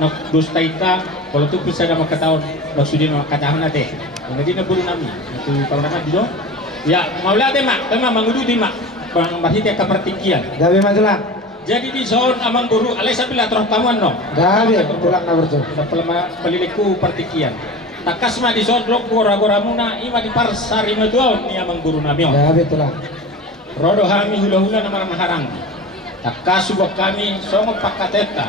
nak dusta ita kalau tu bisa ada makataon maksudnya makatahon nate jadi na buru nami itu kalau nama dilo ya maula de mak tema mangudu di mak kurang bahite ka pertikian gawe magelang jadi di zon amang buru alai sabila terus kamuan no gawe tulang na berjo pelama peliliku pertikian takas ma di zon rok gora muna ima di parsari maduaon ni amang buru nami gawe tulang rodo hami hula-hula nama maharang takas subak kami songo pakateta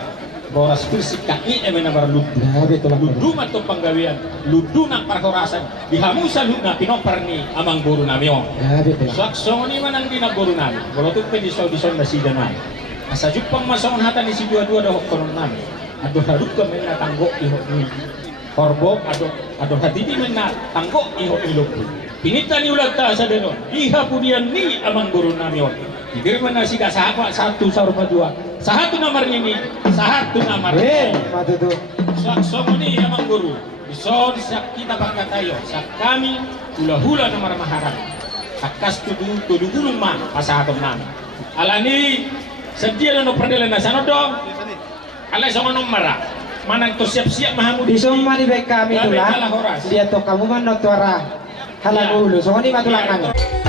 boras pirsik kaki emena bar ludu gawe tulang ludu mato panggawian ludu nang parhorasan dihamusan luna pinopar ni amang buru namio gawe tulang sak songo ni manang dina buru nami kalau tu pe di son masida nai asa jupang masong hata ni si dua-dua dah konon nami ado haruk ka mena tanggok iho ni korbo ado hati di mena tanggok iho iloku pinita ni ulag ta sa denon iha pudian ni amang buru namio Diberi mana sih sahabat satu saruma dua satu nomor ini satu nomor matu tu songo ni amang guruison sak kita bakatayo sak kami hula-hula nomor maharang akas tudu gulung mah pasahatom nami alani sedia no perdelan na sano dong alai songo nomor mana to siap-siap mahamu bisong mani baik kami tulang dia to kamu man no tuara halang ulu so ni matulang kami